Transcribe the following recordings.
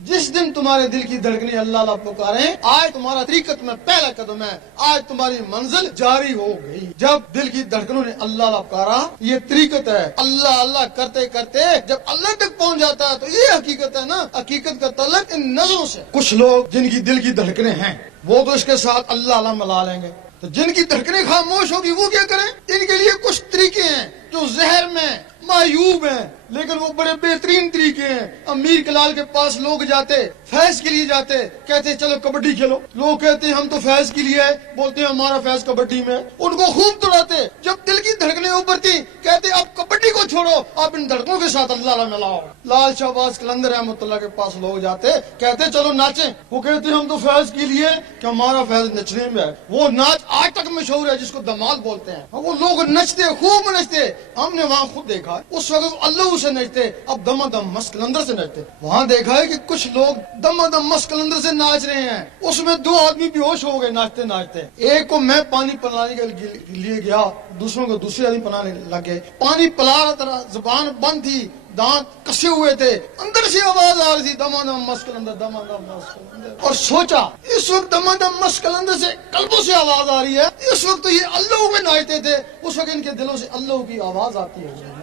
जिस दिन तुम्हारे दिल की धड़कने अल्लाह अल्लाह पुकारे, आज तुम्हारा तरीकत में पहला कदम है, आज तुम्हारी मंजिल जारी हो गई। जब दिल की धड़कनों ने अल्लाह अल्लाह पुकारा, ये तरीकत है। अल्लाह अल्लाह करते करते जब अल्लाह तक पहुंच जाता है तो ये हकीकत है ना, हकीकत का तल्लुक इन नजरों से। कुछ लोग जिनकी दिल की धड़कने हैं वो तो इसके साथ अल्लाह अल्लाह मिला लेंगे, तो जिनकी धड़कने खामोश होगी वो क्या करें? इनके लिए कुछ तरीके हैं जो जहर में मायूब हैं, लेकिन वो बड़े बेहतरीन तरीके हैं। अमीर कलाल के पास लोग जाते, फैज के लिए जाते, कहते चलो कबड्डी खेलो। लोग कहते हैं हम तो फैज के लिए है, बोलते हैं हमारा फैज कबड्डी में। उनको खूब दौड़ाते, जब दिल की धड़कनें उभरती कहते अब कबड्डी को छोड़ो, आप इन धड़कनों के साथ अल्लाह अल्लाह मिलाओ। लाल शहबाज कलंदर रहमतुल्लाह के पास लोग जाते, कहते चलो नाचें। वो कहते हम तो फैज के लिए कि हमारा फैज नचने में है। वो नाच आज तक मशहूर है जिसको धमाल बोलते हैं। वो लोग नचते, खूब नचते, हमने वहाँ खुद देखा। उस वक्त अल्लाह से नचते, अब दमादम मस्त कलंदर से नचते। वहाँ देखा है कि कुछ लोग दमादम मस्त कलंदर से नाच रहे हैं, उसमें दो आदमी बेहोश हो गए नाचते नाचते। एक को मैं पानी पिलाने के लिए गया, दूसरों को दूसरे आदमी पिलाने लगे। पानी पिला रहा था, जुबान बंद थी, दांत कसे हुए थे, अंदर से आवाज आ रही थी दमादम मस्त कलंदर, दमादम मस्त कलंदर। और सोचा इस वक्त दमादम मस्त कलंदर से कल्बों से आवाज आ रही है, इस वक्त तो ये अल्लाह में नाचते थे, उस वक्त इनके दिलों से अल्लाह की आवाज आती है।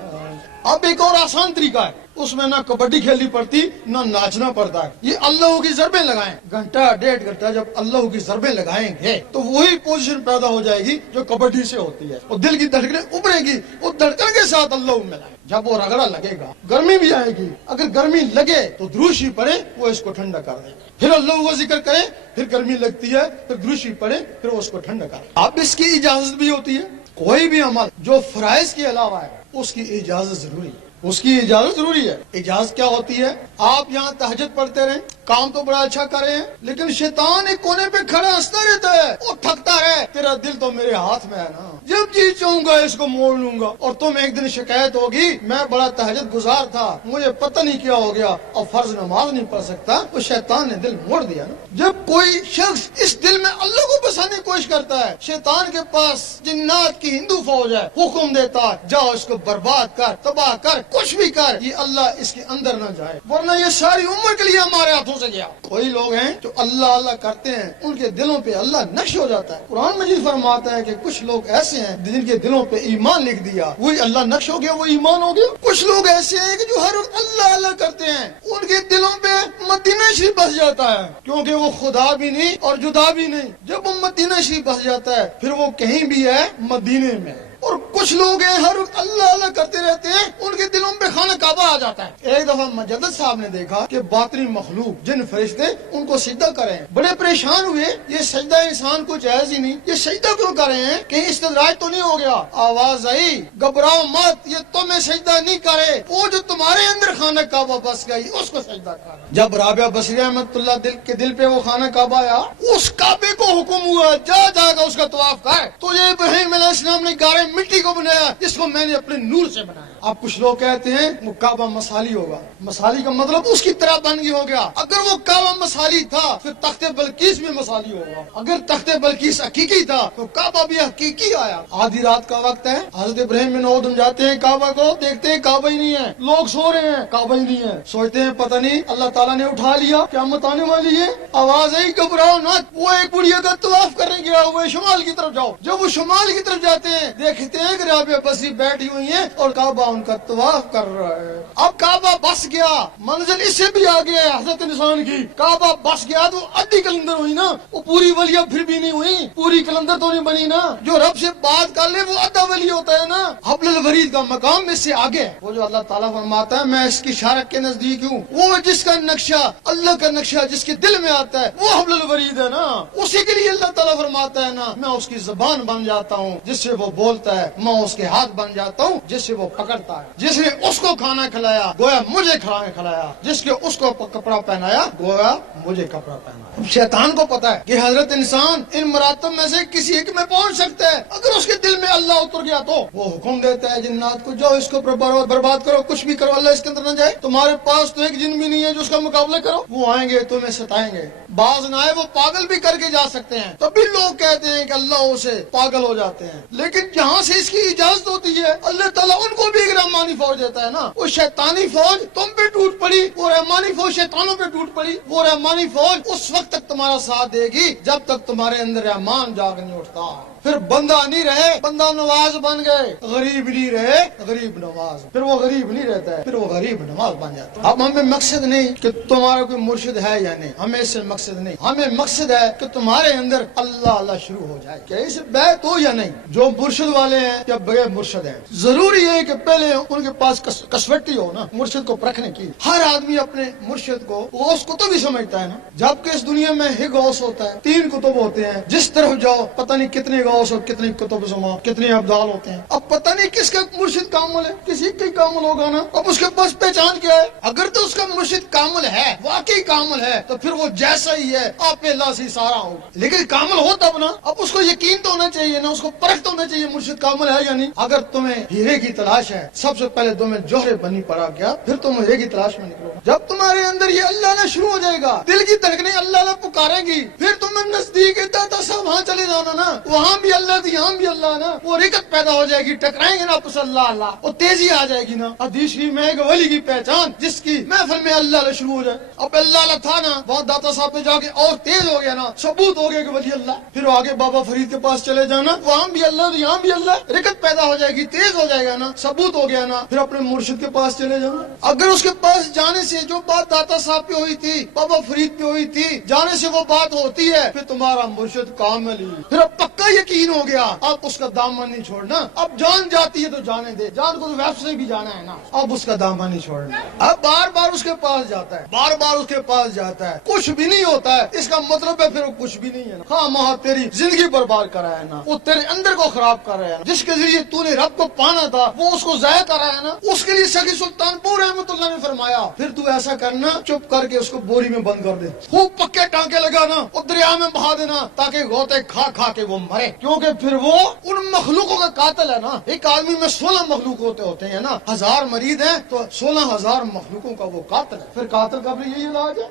अब एक और आसान तरीका है, उसमें ना कबड्डी खेलनी पड़ती ना नाचना पड़ता है। ये अल्लाह की ज़रबें लगाएं, घंटा डेढ़ घंटा जब अल्लाह की ज़रबें लगाएंगे तो वही पोजीशन पैदा हो जाएगी जो कबड्डी से होती है। और दिल की धड़कनें उभरेगी, वो धड़कन के साथ अल्लाह मिलाएं। जब वो रगड़ा लगेगा, गर्मी भी आएगी, अगर गर्मी लगे तो द्रूशी पड़े, वो इसको ठंडा कर देगा। फिर अल्लाह का जिक्र करे, फिर गर्मी लगती है, फिर द्रूशी पड़े, फिर वो उसको ठंडा करे। अब इसकी इजाजत भी होती है, कोई भी अमल जो फराइज के अलावा है उसकी इजाजत जरूरी है, उसकी इजाजत जरूरी है। इजाजत क्या होती है? आप यहाँ तहज्जुद पढ़ते रहे, काम तो बड़ा अच्छा कर रहे हैं, लेकिन शैतान एक कोने पे खड़ा हंसता रहता है और थकता है, तेरा दिल तो मेरे हाथ में है ना, जब जी चाहूंगा इसको मोड़ लूंगा। और तुम एक दिन शिकायत होगी मैं बड़ा तहज्जुद गुजार था, मुझे पता नहीं क्या हो गया, और फर्ज नमाज नहीं पढ़ सकता, तो शैतान ने दिल मोड़ दिया ना। जब कोई शख्स इस दिल में अल्लाह को बसाने की कोशिश करता है, शैतान के पास जिन्नात की हिंदू फौज है, हुक्म देता जाओ इसको बर्बाद कर, तबाह कर, कुछ भी कर, ये अल्लाह इसके अंदर न जाए, वरना ये सारी उम्र के लिए हमारे हाथों से गया। कोई लोग हैं जो अल्लाह अल्लाह करते हैं, उनके दिलों पे अल्लाह नक्श हो जाता है। कुरान मजीद फरमाता है कि कुछ लोग ऐसे हैं जिनके दिलों पे ईमान लिख दिया, वही अल्लाह नक्श हो गया, वो ईमान हो गया। कुछ लोग ऐसे हैं कि जो हर वक्त अल्लाह अल्लाह करते हैं, उनके दिलों पे मदीना शरीफ बस जाता है, क्योंकि वो खुदा भी नहीं और जुदा भी नहीं। जब वो मदीना शरीफ बस जाता है फिर वो कहीं भी है मदीने में। और कुछ लोग हैं हर वक्त अल्लाह अल्लाह करते रहते हैं, उनके दिलों में खाना काबा आ जाता है। एक दफा मुजद्दिद साहब ने देखा कि बातनी मखलूक जिन फरिश्ते उनको सिजदा करें, बड़े परेशान हुए, ये सजदा इंसान को जायज ही नहीं, ये सजदा क्यों कर रहे हैं, कहीं इस्तदराज तो नहीं हो गया। आवाज आई घबराओ मत, ये तुम्हें सजदा नहीं करे, वो जो तुम्हारे अंदर खाना काबा बस गई उसको सजदा कर। जब राबिया बसरी रहमतुल्लाह के दिल पे वो खाना काबा आया, उस काबे को हुक्म हुआ जा जाकर उसका तवाफ कर। तो ये इब्राहिम अलैहिस्सलाम ने गारे मिट्टी को बनाया, इसको मैंने अपने नूर से बनाया। अब कुछ लोग कहते हैं वो काबा मसाली होगा, मसाली का मतलब उसकी तरह बन गया हो गया। अगर वो काबा मसाली था फिर तख्ते बल्कीस भी मसाली होगा, अगर तख्ते बल्कीस हकीकी था तो काबा भी हकीकी आया। आधी रात का वक्त है, हज़रत इब्राहिम बिन औदम जाते हैं काबा को, देखते हैं काबा ही नहीं है, लोग सो रहे हैं, काबा ही नहीं है। सोचते हैं पता नहीं अल्लाह ताला ने उठा लिया, क़यामत आने वाली है। आवाज आई घबराओ ना, वो एक बुढ़िया का तवाफ करने गया हुआ है, शुमाल की तरफ जाओ। जब वो शुमाल की तरफ जाते हैं देखते हैं कि राबिया बसरी बैठी हुई है और काबा उनका तवाफ कर रहा है। अब काबा बस गया, मंजिल इससे भी आगे है हजरत इंसान की। काबा बस गया तो आधी कलंदर हुई ना, वो पूरी वलिया फिर भी नहीं हुई, पूरी कलंदर तो नहीं बनी ना। जो रब से बात कर ले वो आधा वली होता है ना। हब्लुल वरीद का मकाम इससे आगे है, वो जो अल्लाह ताला फरमाता है मैं इसकी शारक के नजदीक हूँ, वो जिसका नक्शा अल्लाह का नक्शा जिसके दिल में आता है वो हब्लुल वरीद है ना। उसी के लिए अल्लाह ताला फरमाता है ना मैं उसकी जुबान बन जाता हूँ जिससे वो बोलता है, मैं उसके हाथ बन जाता हूँ जिससे वो पकड़ता है। जिसने उसको खाना खिलाया गोया मुझे खाना खिलाया, जिसके उसको कपड़ा पहनाया गोया मुझे कपड़ा पहनाया। शैतान को पता है कि हजरत इंसान इन मरातब में से किसी एक में पहुंच सकता है। अगर उसके दिल में अल्लाह उतर गया तो वो हुक्म देता है जिन्नात को जाओ इसको बर्बाद करो, कुछ भी करो, अल्लाह इसके अंदर न जाए। तुम्हारे पास तो एक जिन भी नहीं है जो उसका मुकाबला करो, वो आएंगे तुम्हें सताएंगे। बाज ना आए वो पागल भी करके जा सकते हैं, तभी लोग कहते हैं कि अल्लाह से पागल हो जाते हैं। लेकिन जहाँ से इसकी इजाजत होती है अल्लाह ताला उनको भी एक रहमान शैतानी फौज देता है ना, वो शैतानी फौज तुम पे टूट पड़ी, वो रहमानी फौज शैतानों पे टूट पड़ी। वो रहमानी फौज उस वक्त तक तुम्हारा साथ देगी जब तक तुम्हारे अंदर रहमान जाग नहीं उठता। फिर बंदा नहीं रहे, बंदा नवाज बन गए, गरीब नहीं रहे, गरीब नवाज, फिर वो गरीब नहीं रहता है, फिर वो गरीब नवाज बन जाता है। अब हमें मकसद नहीं कि तुम्हारा कोई मुर्शिद है या नहीं, हमें इससे मकसद नहीं, हमें मकसद है कि तुम्हारे अंदर अल्लाह अल्लाह शुरू हो जाए। क्या इसे बैत हो या नहीं? जो मुर्शिद वाले हैं या बगैर मुर्शिद हैं, जरूरी है कि पहले उनके पास कसवटी हो ना मुर्शिद को परखने की। हर आदमी अपने मुर्शिद को गौस कुतुब ही समझता है ना, जबकि इस दुनिया में ही गौस होता है, 3 कुतुब होते हैं। जिस तरफ जाओ पता नहीं कितने गौस और कितने कुतुब जुमा, कितने अब्दाल होते हैं। अब पता नहीं किसका मुर्शिद कामुल है, किसी का कामुल होगा ना। अब उसके पास पहचान क्या है? अगर तो उसका मुर्शिद कामुल है, वाकई कामुल है, तो फिर वो जैसा ही है आप अल्लाह से सारा हो। लेकिन कामुल हो तब ना, अब उसको यकीन तो होना चाहिए ना, उसको परख तो होना चाहिए मुर्शिद कामुल है या नहीं। अगर तुम्हें हीरे की तलाश है, सबसे पहले तुम्हें जोहरे बनी पड़ा क्या, फिर तुम हीरे की तलाश में निकलो। जब तुम्हारे अंदर ये अल्लाह ना शुरू हो जाएगा, दिल की धड़कनें अल्लाह अल्लाह पुकारेंगी, फिर तुम्हें नजदीक दाता साहब वहाँ चले जाना ना, वहाँ भी अल्लाह थी, यहाँ भी अल्लाह ना, वो रिकत पैदा हो जाएगी, टकराएंगे ना आपस अल्लाह अल्लाह, वो तेजी आ जाएगी ना। हदीस शरीफ में एक वली की पहचान जिसकी महफिल में अल्लाह अल्लाह शुरू हो जाए। अब अल्लाह अल्लाह था ना, वहाँ दाता साहब पे जाके और तेज हो गया ना, सबूत हो गया कि वली अल्लाह। फिर आगे बाबा फरीद के पास चले जाना, वहाँ भी अल्लाह, यहाँ भी अल्लाह, रिकत पैदा हो जाएगी, तेज हो जाएगा ना, सबूत हो गया ना। फिर अपने मुर्शिद के पास चले जाना। अगर उसके पास जाने से जो बात दाता साहब पे हुई थी, बाबा फरीद पे हुई थी, जाने से वो बात होती है, फिर तुम्हारा मुर्शिद कामिल ही। फिर अब पक्का यकीन हो गया, अब उसका दामन नहीं छोड़ना। अब जान जाती है तो जाने दे, जान को तो वैसे से भी जाना है ना, अब उसका दामन नहीं छोड़ना। अब बार बार उसके पास जाता है, बार बार उसके पास जाता है, कुछ भी नहीं होता है, इसका मतलब है फिर वो कुछ भी नहीं है ना। हाँ महा तेरी जिंदगी बर्बाद करा है ना, वो तेरे अंदर को खराब कर रहा है ना, जिसके जरिए तूने रब को पाना था वो उसको जाया कर रहा है ना। उसके लिए सखी सुल्तानपुर रहमतुल्लाह ने फरमाया, फिर तू ऐसा करना, चुप करके उसको बोरी में बंद कर दे, खूब पक्के टांके लगाना और दरिया में बहा देना, ताकि गोते खा खा के वो मरे, क्योंकि फिर वो उन मखलूकों का कातिल है ना। एक आदमी में 16 मखलूक होते हैं ना, 1000 मरीद हैं तो 16,000 मखलूकों का वो कातिल है। फिर कातिल का भी यही इलाज है।